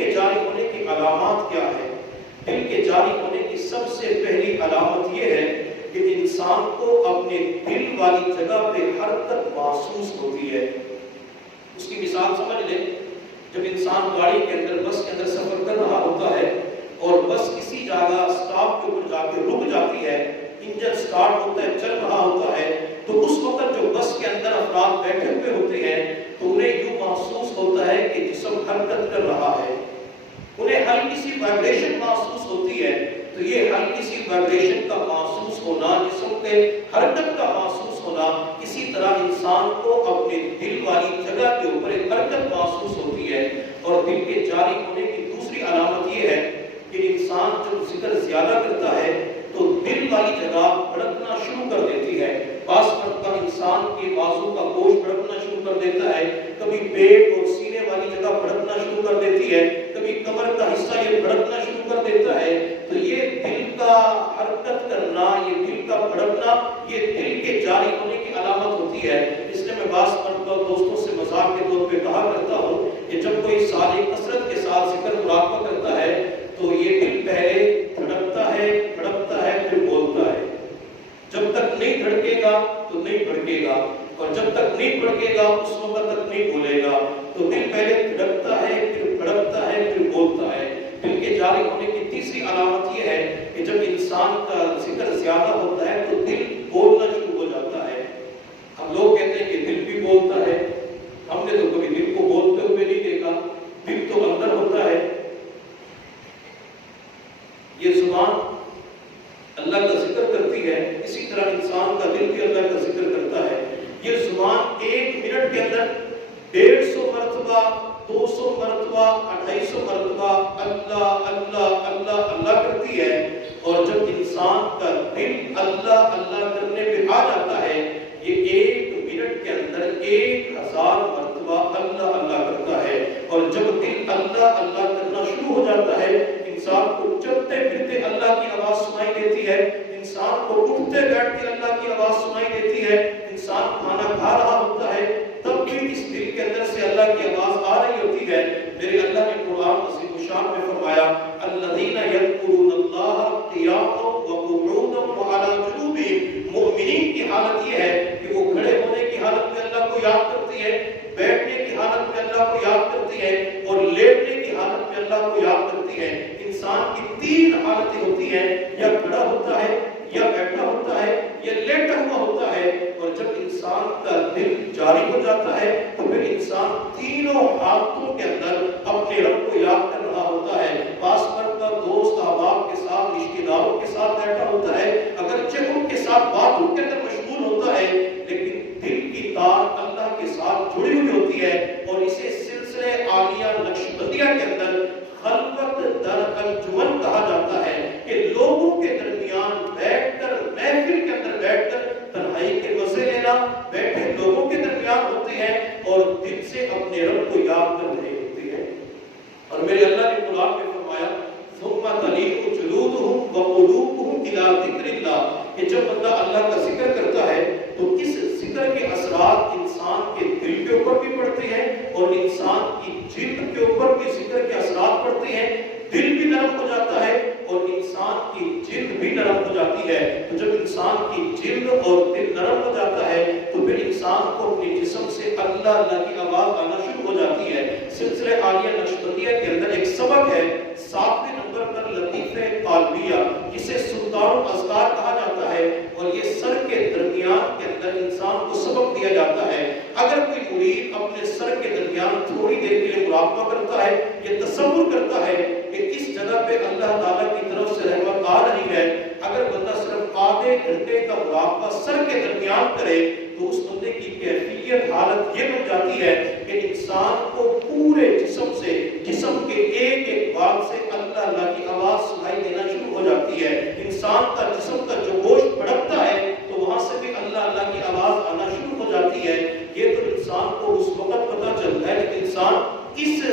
کے جاری ہونے کی علامات کیا ہے؟ دل کے جاری ہونے کی سب سے پہلی علامت یہ ہے کہ انسان کو اپنے دل والی جگہ پہ حرکت محسوس ہوتی ہے۔ اس کی مثال سمجھ لیں، جب انسان گاڑی کے اندر، بس کے اندر سفر کر رہا ہوتا ہے اور بس کسی جگہ سٹاپ کے اوپر جا کے رک جاتی ہے، انجن سٹارٹ ہوتا ہے، چل رہا ہوتا ہے، تو اس وقت جو بس کے اندر افراد بیٹھے ہوئے ہوتے ہیں تو انہیں یوں محسوس ہوتا ہے کہ جسم حرکت کر رہا ہے، انہیں ہلکی سی وائبریشن محسوس ہوتی ہے۔ تو یہ ہلکی سی وائبریشن کا محسوس ہونا، جسم کے حرکت کا محسوس ہونا، اسی طرح انسان کو اپنے دل والی جگہ کے اوپر ایک حرکت محسوس ہوتی ہے۔ اور دل کے جاری ہونے کی دوسری علامت یہ ہے کہ انسان جب ذکر زیادہ کرتا ہے تو دل والی جگہ بھڑکنا شروع کر دیتی ہے۔ بعض مرتبہ انسان کے بازو کا گوشت بھڑکنا شروع کر دیتا ہے، کبھی پیٹ اور سینے والی جگہ بھڑکنا شروع کر دیتی ہے، کبھی کمر کا حصہ یہ بھڑکنا شروع کر دیتا ہے۔ تو یہ دل کا حرکت کرنا، یہ دل کا بھڑکنا، یہ دل کے جاری ہونے کی علامت ہوتی ہے۔ اس لیے میں بعض مرتبہ دوستوں سے مذاق کے طور پہ کہا کرتا ہوں کہ جب کوئی سالک کثرت کے ساتھ ذکر مراقبہ کرتا ہے تو یہ دل پہلے دھڑکتا ہے، بھڑکتا ہے، پھر بولتا ہے۔ جب تک نہیں دھڑکے گا تو نہیں بھڑکے گا، اور جب تک نہیں بھڑکے گا اس وقت تک نہیں بولے گا۔ تو دل پہلے دھڑکتا ہے، پھر بھڑکتا ہے، پھر بولتا ہے۔ دل کے جاری ہونے کی تیسری علامت یہ ہے کہ جب انسان کا ذکر زیادہ ہوتا ہے تو دل بولنا شروع ہو جاتا ہے۔ ہم لوگ کہتے ہیں کہ دل بھی بولتا ہے، ہم نے تو کبھی دل کو بولتے ہوئے نہیں دیکھا، دل تو اندر ہوتا ہے۔ یہ زبان اللہ کا ذکر کرتی ہے، اسی طرح انسان کا دل بھی اللہ کا ذکر کرتا ہے۔ یہ زبان ایک منٹ کے اندر 150 مرتبہ، 200 مرتبہ، 250 مرتبہ اللہ اللہ اللہ اللہ کرتی ہے، اور جب انسان کا دل اللہ اللہ کرنے پہ آ جاتا ہے یہ ایک منٹ کے اندر 1000 مرتبہ اللہ اللہ کرتا ہے۔ اور جب دل اللہ اللہ کرنا شروع ہو جاتا ہے، انسان کو چلتے پھرتے اللہ کی آواز سنائی دیتی ہے، انسان کو اٹھتے بیٹھتے اللہ کی آواز سنائی دیتی ہے، انسان کھانا کھا رہا ہوتا ہے تب بھی اس دل کے اندر سے اللہ کی آواز آ رہی ہوتی ہے۔ میرے اللہ نے قرآن عظیم الشان میں فرمایا الذین یذکرون اللہ قیاما وقعودا وعلی جنوبہم، مومنین کی حالت یہ ہے کہ وہ کھڑے ہونے کی حالت میں اللہ کو یاد کرتی ہے، بیٹھنے کی حالت میں اللہ کو یاد کرتی ہے، اور لیٹنے کی حالت میں اللہ کو یاد کرتی ہے۔ انسان کی 3 حالتیں ہوتی ہیں، یا کھڑا ہوتا ہے، یا بیٹھا ہوتا ہے، یا لیٹا ہوا ہوتا ہے۔ اور جب انسان کا دل جاری ہو جاتا ہے تو پھر انسان تینوں حالتوں کے اندر اپنے رب کو یاد کر رہا ہوتا ہے۔ بعض مرتبہ دوست احباب کے ساتھ، رشتہ داروں کے ساتھ بیٹھا ہوتا ہے، اگرچہ ان کے ساتھ باتوں کے اندر مشغول ہوتا ہے، لیکن دل کی تار اللہ کے ساتھ جڑی ہوئی ہوتی ہے، اور اسے سلسلے عالیہ نقشبندیہ کے اندر خلوت در انجمن کہا جاتا ہے، کہ لوگوں کے درمیان بیٹھ کر، محفل کے اندر بیٹھ کر تنہائی کے مزے لینا، بیٹھے لوگوں کے درمیان ہوتے ہیں اور دل سے اپنے رب کو یاد کر رہے ہوتے ہیں۔ اور میرے اللہ نے قرآن میں فرمایا ثم تلین جلودہم وقلوبہم الی ذکر اللہ، کہ جب بندہ اللہ کا ذکر کرتا ہے تو اس ذکر کے اثرات انسان کے دل کے اوپر بھی پڑتے ہیں، اور انسان کی جلد کے اوپر بھی ذکر کے اثرات پڑتے ہیں، دل بھی نرم ہو جاتا ہے اور انسان کی جلد بھی نرم ہو جاتی ہے۔ تو جب انسان کی جلد اور دل نرم ہو جاتا ہے تو پھر انسان کو اپنے جسم سے اللہ اللہ کی آواز آنا شروع ہو جاتی ہے۔ سلسلہ عالیہ نقشبندیہ کے اندر ایک سبق ہے 7ویں نمبر پر لطیفہ قلبیہ، جسے سلطان الاذکار کہا جاتا ہے، اور یہ سر کے درمیان کے اندر انسان کو سبق دیا جاتا ہے۔ اگر کوئی مرید اپنے سر کے درمیان تھوڑی دیر کے لیے مراقبہ کرتا ہے، یہ تصور کرتا ہے کہ اس جگہ پہ اللہ تعالیٰ کی طرف سے رحمت آ رہی ہے، اگر بندہ صرف آدھے گھنٹے کا مراقبہ سر کے درمیان کرے تو اس بندے کی کیفیت حالت یہ بن جاتی ہے کہ انسان کو پورے جسم سے، جسم کے ایک ایک بات سے اللہ اللہ کی آواز سنائی دینا شروع ہو جاتی ہے۔ انسان کا جسم کا جو گوشت بھڑکتا ہے تو وہاں سے بھی اللہ اللہ کی آواز آنا شروع ہو جاتی ہے۔ یہ تو انسان کو اس وقت پتہ چلتا ہے کہ انسان اس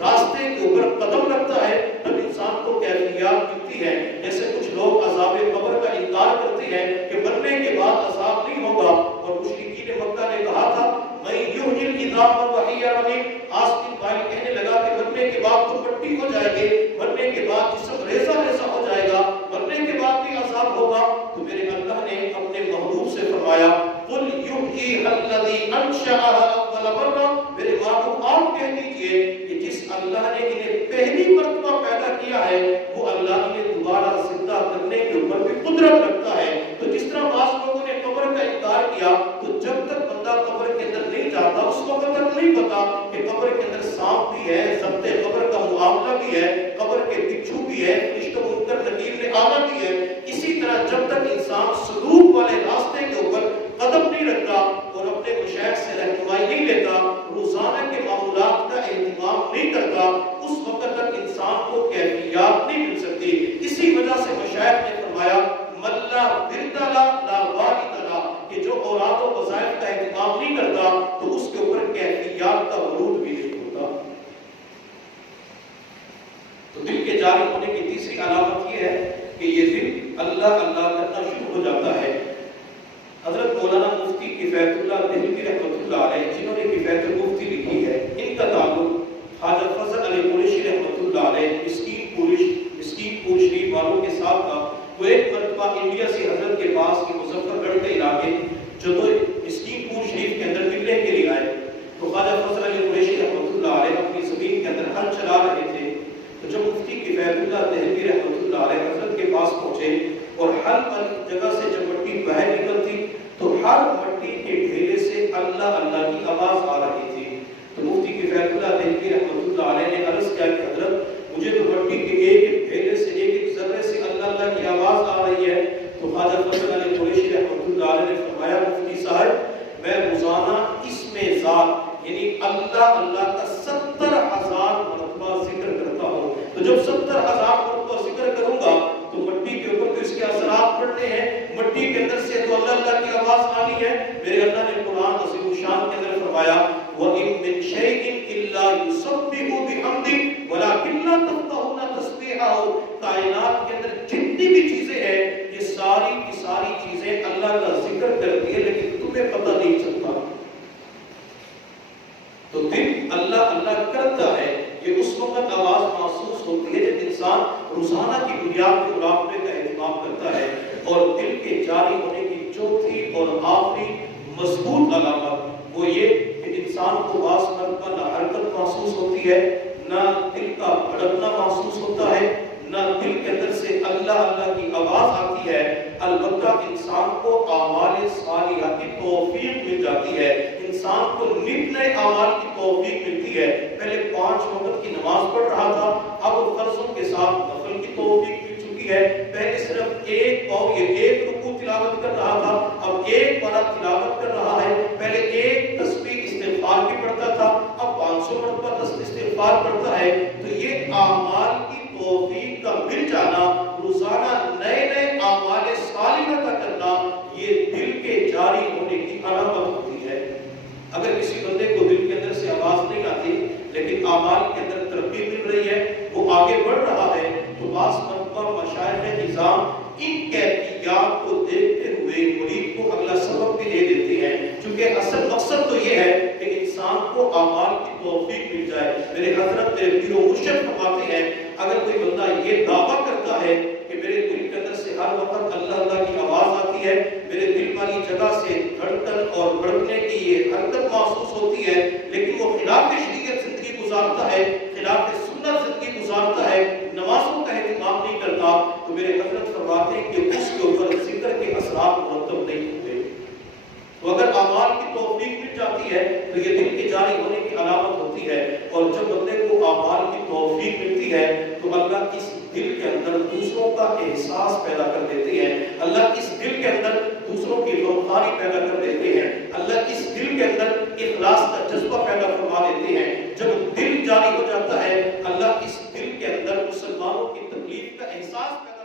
راستے کے اوپر قدم رکھتا ہے، جب انسان کو کیفیات ملتی ہے۔ جیسے کچھ لوگ عذاب قبر کا انکار کرتے ہیں کہ مرنے کے بعد عذاب نہیں ہوگا، اور مشرکین مکہ نے کہا تھا میں یحیی العظام وہی رمیم، آج کی بھائی کہنے لگا کہ مرنے کے بعد تو مٹی مٹی ہو جائیں گے، مرنے کے بعد جسم ریزہ ریزہ ہو جائے گا، مرنے کے بعد بھی عذاب ہوگا، تو میرے اللہ نے اپنے محبوب سے فرمایا قل یحییھا الذی انشأھا اول مرہ، میرے محبوب آپ کہہ دیجئے کہ جس اللہ نے انہیں پہلی مرتبہ پیدا کیا ہے وہ اللہ انہیں دوبارہ زندہ کرنے کے اوپر بھی قدرت رکھتا ہے۔ تو جس طرح بعض لوگوں نے قبر کا انکار کیا، تو جب تک بندہ قبر کے اندر نہیں جاتا اس وقت تک نہیں پتا کہ قبر کے اندر سانپ بھی ہے، ضبط قبر کا معاملہ بھی ہے، قبر کے بچھو بھی ہے، فرشتہ منکر نکیر نے آنا بھی ہے۔ اسی طرح جب تک انسان سلوک والے راستے کے اوپر قدم نہیں رکھتا اور اپنے مشائخ سے رہنمائی نہیں لیتا، روزانہ کے معمولات کا اہتمام نہیں کرتا، اس وقت تک انسان کو کیفیات نہیں مل سکتی۔ اسی وجہ سے مشائخ نے فرمایا ملا ورد لا والد لا، کہ جو اوراد و وظائف کا اہتمام نہیں کرتا تو اس کے اوپر کیفیات کا ورود بھی نہیں ہوتا۔ تو دل کے جاری ہونے کی تیسری علامت یہ ہے کہ یہ دل اللہ اللہ کرنا شروع ہو جاتا ہے۔ حضرت مولانا مفتی کفایت اللہ دہلوی رحمۃ اللہ علیہ جنہوں نے کفایت المفتی لکھی ہے، ان کا تعلق خواجہ فضل علی قریشی رحمۃ اللہ علیہ مسکین پور شریف والوں کے ساتھ تھا۔ وہ ایک مرتبہ انڈیا سے حضرت کے پاس کے مظفر گڑھ کے علاقے جو مسکین پور شریف کے اندر ملنے کے لیے آئے، تو خواجہ فضل علی قریشی رحمۃ اللہ علیہ اپنی زمین کے اندر ہل چلا رہے تھے۔ تو جب مفتی کفایت اللہ دہلوی رحمۃ اللہ علیہ حضرت کے پاس پہنچے اور ہل والی جگہ سے جب مٹی باہر نکلتی تو ہر مٹی کے ڈھیلے سے اللہ اللہ کی آواز آ رہی تھی۔ تو مفتی کفایت اللہ دہلوی رحمۃ اللہ علیہ نے عرض کیا کہ حضرت مجھے تو مٹی کے ایک ایک ڈھیلے سے ایک ایک ذرے سے اللہ اللہ کی آواز آ رہی ہے۔ تو خواجہ فضل علی قریشی رحمۃ اللہ علیہ نے فرمایا مفتی صاحب میں روزانہ اسم ذات یعنی اللہ اللہ کا 70,000 مرتبہ ذکر کرتا ہوں۔ تو جب 70,000 مرتبہ ذکر کروں گا تو مٹی کے اوپر تو اس کے اثرات پڑنے ہیں، مٹی کے اندر سے تو اللہ اللہ کی آواز آنی ہے۔ میرے اللہ نے قرآن عظیم الشان کے اندر فرمایا وَإِن مِّن شَيْءٍ إِلَّا يُسَبِّحُ بِحَمْدِهِ وَلَٰكِن لَّا تَفْقَهُونَ تَسْبِيحَهُ، کائنات کے اندر جتنی بھی چیزیں ہیں یہ ساری کی ساری چیزیں اللہ کا ذکر کرتی ہے لیکن تمہیں پتہ نہیں چلتا۔ تو دل اللہ اللہ کرتا ہے، یہ اس وقت آواز محسوس ہوتی ہے جب انسان روزانہ کی بنیاد کے مراقبے کا اہتمام کرتا ہے۔ اور دل کے جاری ہونے کی چوتھی اور آخری مضبوط علامت وہ یہ کہ انسان کو بعض مرتبہ نہ حرکت محسوس ہوتی ہے، نہ دل کا بھڑکنا محسوس ہوتا ہے، نہ دل کے اندر سے اللہ اللہ کی آواز آتی ہے، البتہ انسان کو اعمال صالحہ کی توفیق مل جاتی ہے، انسان کو نیک نئے اعمال کی توفیق ملتی ہے۔ پہلے 5 وقت کی نماز پڑھ رہا تھا، اب فرضوں کے ساتھ نفل کی توفیق مل چکی ہے۔ پہلے صرف ایک رکوع تلاوت کر رہا تھا، اب ایک بار تلاوت کر رہا ہے۔ پہلے ایک تسبیح استغفار کی پڑھتا تھا، اب 500 مرتبہ استغفار پڑھتا ہے۔ تو یہ اعمال کی توفیق کا مل جانا، روزانہ نئے نئے اعمال صالحہ کا کرنا، یہ دل کے جاری ہونے کی علامت ہوتی ہے۔ اگر کسی بندے کو دل کے اندر سے آواز نہیں آتی لیکن اعمال کے اندر ترقی مل رہی ہے، وہ آگے بڑھ رہا ہے، تو بعض مرتبہ مشائخ نظام ان کیفیات کو دیکھتے ہوئے مرید کو اگلا سبق بھی دے دیتے ہیں، چونکہ اصل مقصد تو یہ ہے کہ انسان کو اعمال کی توفیق مل جائے۔ میرے حضرت میرے پیر و مرشد فرماتے ہیں اگر کوئی بندہ یہ دعویٰ کرتا ہے کہ میرے دل کے اندر سے ہر وقت اللہ اللہ کی آواز آتی ہے، میرے دل والی جگہ سے دھڑکن اور بڑھنے کی یہ حرکت محسوس ہوتی ہے، لیکن وہ خلاف شریعت زندگی گزارتا ہے، خلاف سنت زندگی گزارتا ہے، نمازوں کا اہتمام نہیں کرتا، تو میرے حضرت فرماتے ہیں کہ اس کے اوپر ذکر کے اثرات مرتب نہیں ہوتے۔ تو اگر اعمال کی توفیق مل جاتی ہے تو یہ دل کے جاری ہونے کی علامت ہوتی ہے، اور جب بندے کو اعمال کی توفیق ملتی ہے تو اللہ اس دل کے اندر دوسروں کا احساس پیدا کر دیتے ہیں، اللہ اس دل کے اندر دوسروں کی غمخواری پیدا کر دیتے ہیں، اللہ اس دل کے اندر اخلاص کا جذبہ پیدا فرما دیتے ہیں۔ جب دل جاری ہو جاتا ہے اللہ اس دل کے اندر مسلمانوں کی تکلیف کا احساس پیدا